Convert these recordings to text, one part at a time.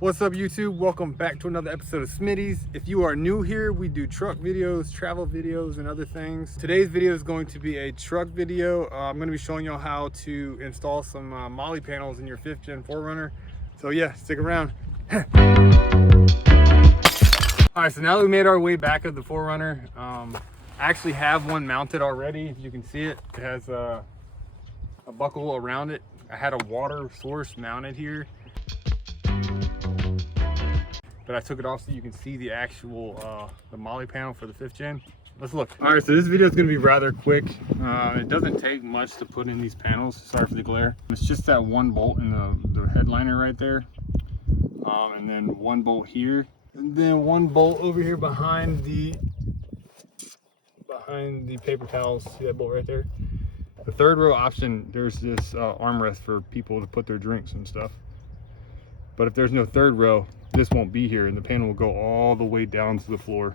What's up YouTube? Welcome back to another episode of Smitty's. If you are new here, we do truck videos, travel videos, and other things. Today's video is going to be a truck video. I'm going to be showing y'all how to install some Molle panels in your 5th gen 4Runner. So yeah, stick around. Alright, so now that we made our way back of the 4Runner, I actually have one mounted already. If you can see it, it has a buckle around it. I had a water source mounted here, but I took it off so you can see the actual the Molle panel for the 5th gen. Let's look. All right, so this video is going to be rather quick. It doesn't take much to put in these panels. Sorry for the glare. It's just that one bolt in the headliner right there, and then one bolt here, and then one bolt over here behind the paper towels. See that bolt right there? The third row option, there's this armrest for people to put their drinks and stuff. But if there's no third row, this won't be here and the panel will go all the way down to the floor.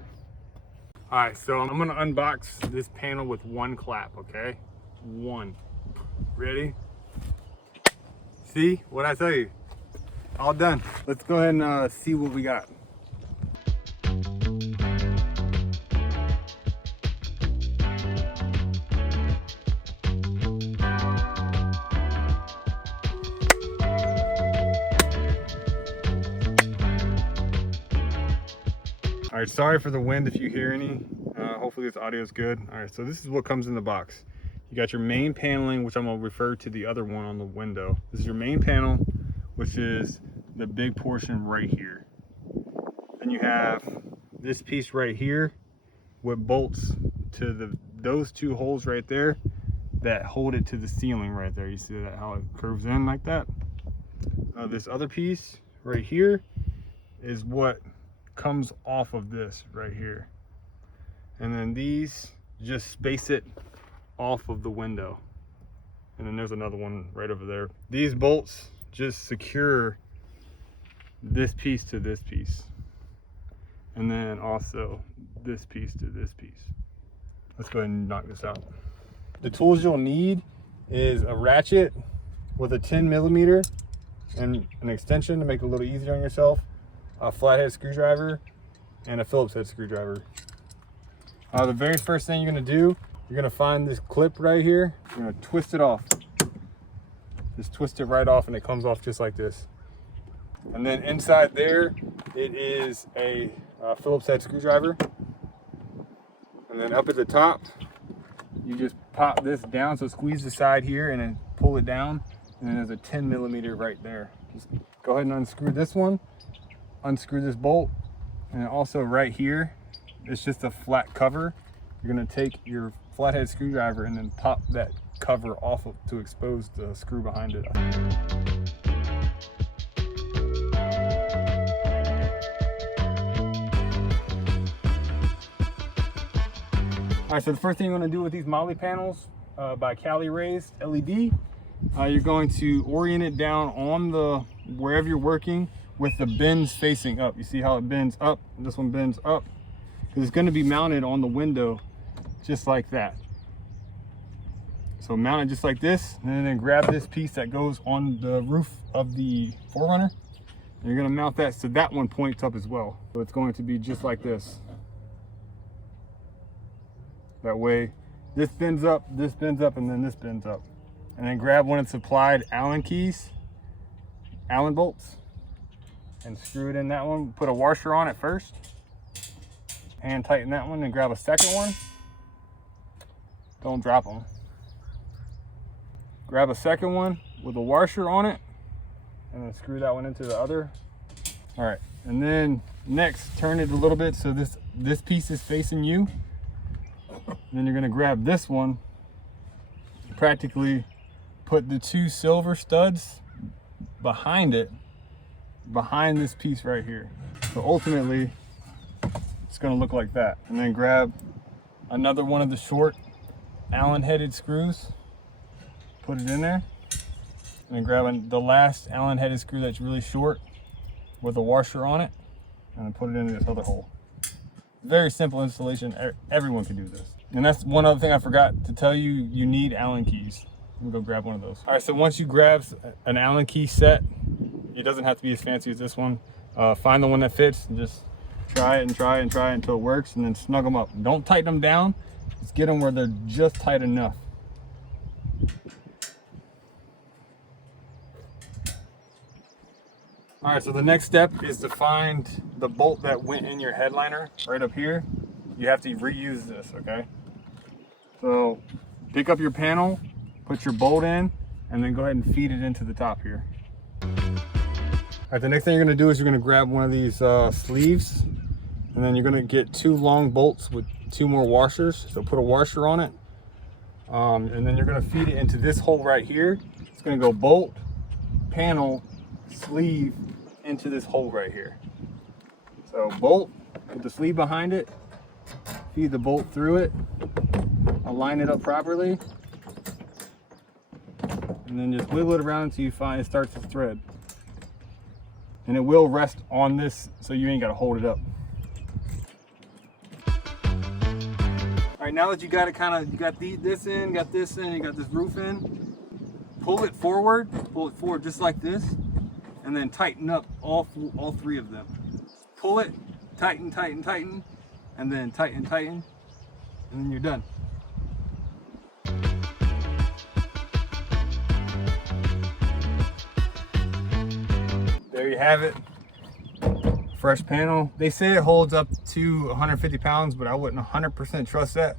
All right, so I'm gonna unbox this panel with one clap, okay? One. Ready? See what I tell you? All done. Let's go ahead and see what we got. All right, sorry for the wind if you hear any. Hopefully this audio is good. All right, so this is what comes in the box. You got your main paneling, which I'm gonna refer to the other one on the window. This is your main panel, which is the big portion right here. Then you have this piece right here with bolts to those two holes right there that hold it to the ceiling right there. You see that, how it curves in like that? This other piece right here is what comes off of this right here, and then these just space it off of the window, and then there's another one right over there. These bolts just secure this piece to this piece, and then also this piece to this piece. Let's go ahead and knock this out. The tools you'll need is a ratchet with a 10mm and an extension to make it a little easier on yourself, a flathead screwdriver, and a Phillips head screwdriver. The very first thing you're gonna do, you're gonna find this clip right here. You're gonna twist it off. Just twist it right off and it comes off just like this. And then inside there, it is a Phillips head screwdriver. And then up at the top, you just pop this down, so squeeze the side here and then pull it down. And then there's a 10mm right there. Just go ahead and unscrew this one. Unscrew this bolt, and then also right here, it's just a flat cover. You're gonna take your flathead screwdriver and then pop that cover off to expose the screw behind it. All right, so the first thing you're gonna do with these Molle panels by Cali Raised LED, you're going to orient it down on wherever you're working, with the bends facing up. You see how it bends up? This one bends up, because it's going to be mounted on the window just like that. So mount it just like this, and then grab this piece that goes on the roof of the 4Runner, and you're going to mount that so that one points up as well. So it's going to be just like this. That way this bends up, and then this bends up. And then grab one of the supplied Allen keys, Allen bolts, and screw it in that one. Put a washer on it first, hand tighten that one, and grab a second one. Don't drop them. Grab a second one with a washer on it, and then screw that one into the other. All right, and then next turn it a little bit so this piece is facing you. And then you're gonna grab this one, practically put the two silver studs behind it, behind this piece right here. So ultimately it's going to look like that. And then grab another one of the short Allen headed screws, put it in there, and then grab the last Allen headed screw that's really short with a washer on it, and then put it into this other hole. Very simple installation. Everyone can do this. And that's one other thing I forgot to tell you, you need Allen keys. Let me go grab one of those. All right, so once you grab an Allen key set, It doesn't have to be as fancy as this one. Find the one that fits and just try it and try it and try it until it works, and then snug them up. Don't tighten them down, just get them where they're just tight enough. All right, so the next step is to find the bolt that went in your headliner right up here. You have to reuse this, okay? So pick up your panel, put your bolt in, and then go ahead and feed it into the top here. All right, the next thing you're gonna do is you're gonna grab one of these sleeves, and then you're gonna get 2 long bolts with 2 more washers. So put a washer on it, and then you're gonna feed it into this hole right here. It's gonna go bolt, panel, sleeve into this hole right here. So bolt with the sleeve behind it, feed the bolt through it, align it up properly, and then just wiggle it around until you find it starts to thread. And it will rest on this, so you ain't got to hold it up. All right, now that you got it you got this in, got this in, you got this roof in, pull it forward just like this, and then tighten up all 3 of them. Pull it, tighten, tighten, tighten, and then tighten, tighten, and then you're done. There you have it. Fresh panel. They say it holds up to 150 pounds, but I wouldn't 100% trust that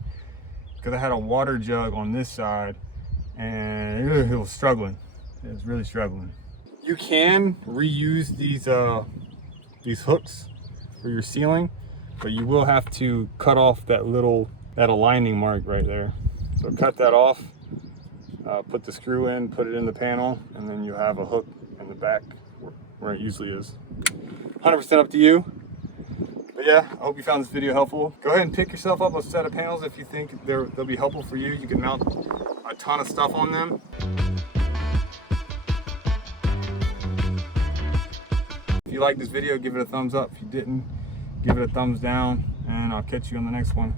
because I had a water jug on this side and it was struggling. It was really struggling. You can reuse these hooks for your ceiling, but you will have to cut off that aligning mark right there. So cut that off, put the screw in, put it in the panel, and then you have a hook in the back where it usually is. 100% up to you. But yeah, I hope you found this video helpful. Go ahead and pick yourself up a set of panels if you think they'll be helpful for you. You can mount a ton of stuff on them. If you like this video, give it a thumbs up. If you didn't, give it a thumbs down, and I'll catch you on the next one.